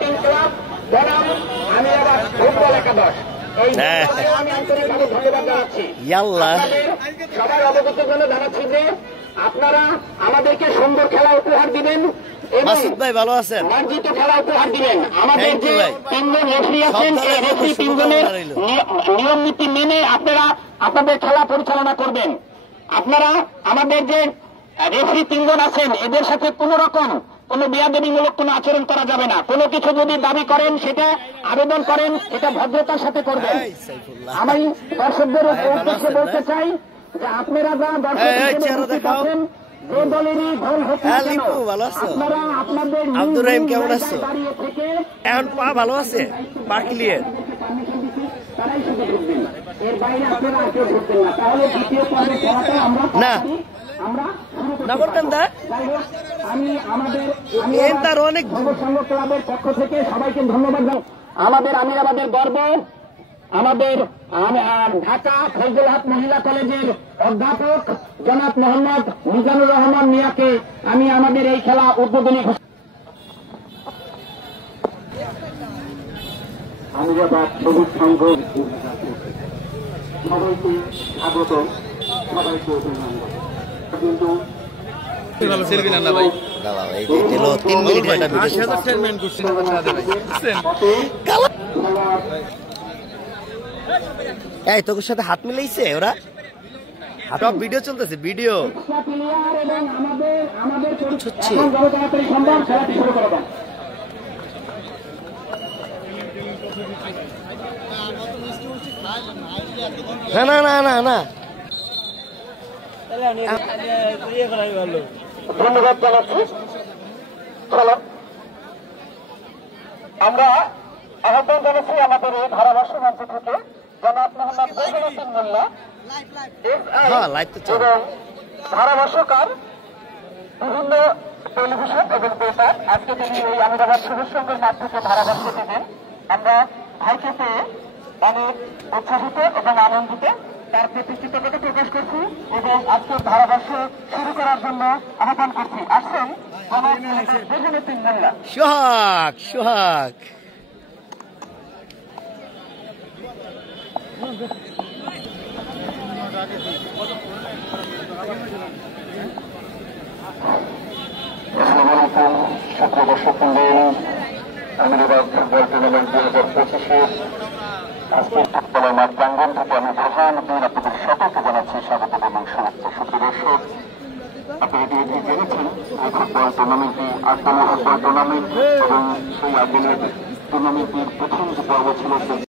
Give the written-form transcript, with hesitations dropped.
Club বনাম আমি আবার ফুটবল একাদশ। আমি আন্তরিকভাবে ধন্যবাদ জানাচ্ছি। সবাই অবগত জন্য জানাচ্ছি যে আপনারা আমাদেরকে সুন্দর খেলা উপহার দিবেন এবং ভালো আছেন, মার্জিত খেলা উপহার দিবেন। আমাদের যে তিনজন রেফারি আছেন, এই রেফারি তিনজনের নিয়ম নীতি মেনে আপনারা আপনাদের খেলা পরিচালনা করবেন। আপনারা আমাদের যে রেফারি তিনজন আছেন এদের সাথে কোন রকম কোন বেয়াদবিমূলক কোন আচরণ করা যাবে না। কোনো কিছু যদি দাবি করেন সেটা আবেদন করেন, এটা ভদ্রতার সাথে করবেন। আমি দর্শকদের উদ্দেশ্যে বলতে চাই যে আপনারা যা দর্শক আছেন যে দলেরই দল হোক আপনারা আপনাদের দাঁড়িয়ে থেকে এখন পা ভালো আছে পা ক্লিয়ার তারাই শুধু ঢুকবেন, এর বাইরে আপনারা কেউ ঢুকবেন না। তাহলে দ্বিতীয় পর্বে খেলাটা আমরা না করতেন দা আমি আমাদের অনেক সংঘ ক্লাবের পক্ষ থেকে সবাইকে ধন্যবাদ জানাই। আমাদের আমিরাবাদের গর্ব, আমাদের ঢাকা ফজলুল মহিলা কলেজের অধ্যাপক জনাব মোহাম্মদ মিজানুর রহমান মিয়াকে আমি আমাদের এই খেলা উদ্বোধনী আমিরাবাদ সবুজ সংঘ সবাইকে স্বাগত, সবাইকে অভিনন্দন। কিন্তু এই তোর সাথে হাত মিলাইছে ওরা, সব ভিডিও চলতেছে ভিডিও না না না না না ধন্যবাদ জানাচ্ছি। চলো আমরা আহ্বান জানাচ্ছি আমাদের এই ধারাভাষ্য মঞ্চ থেকে জনাব মোহাম্মদ বৈজুদ্দিন মোল্লা এবং ধারাভাষ্যকার বিভিন্ন টেলিভিশন এবং পেপার আজকে তিনি এই আমিরাবাদ সবুজ সংঘের মাঠ থেকে ধারাভাষ্য দেবেন। আমরা ভাইকে পেয়ে অনেক উৎসাহিত এবং আনন্দিত, তার প্রতি কৃতজ্ঞতা প্রকাশ করছি এবং আজকের ধারাভাষ্য শুরু করার জন্য আহ্বান করছি। আসছেন বৈজুদ্দিন মোল্লা। সোহাগ সোহাগ দর্শক আমিরাবাদ ফুটবল টুর্নামেন্ট 2025 আজকে ফুটবলের মাঠ প্রাঙ্গণ থেকে আমি প্রধানমন্ত্রী আপনাদের সকলকে জানাচ্ছি স্বাগত এবং শুভেচ্ছা। সুপ্রিয় দর্শক, আপনারা ইতিমধ্যে জেনেছেন এই ফুটবল টুর্নামেন্টটি 8তম ফুটবল টুর্নামেন্ট এবং সেই 8 দিনের টুর্নামেন্টটির প্রথম যে পর্ব ছিল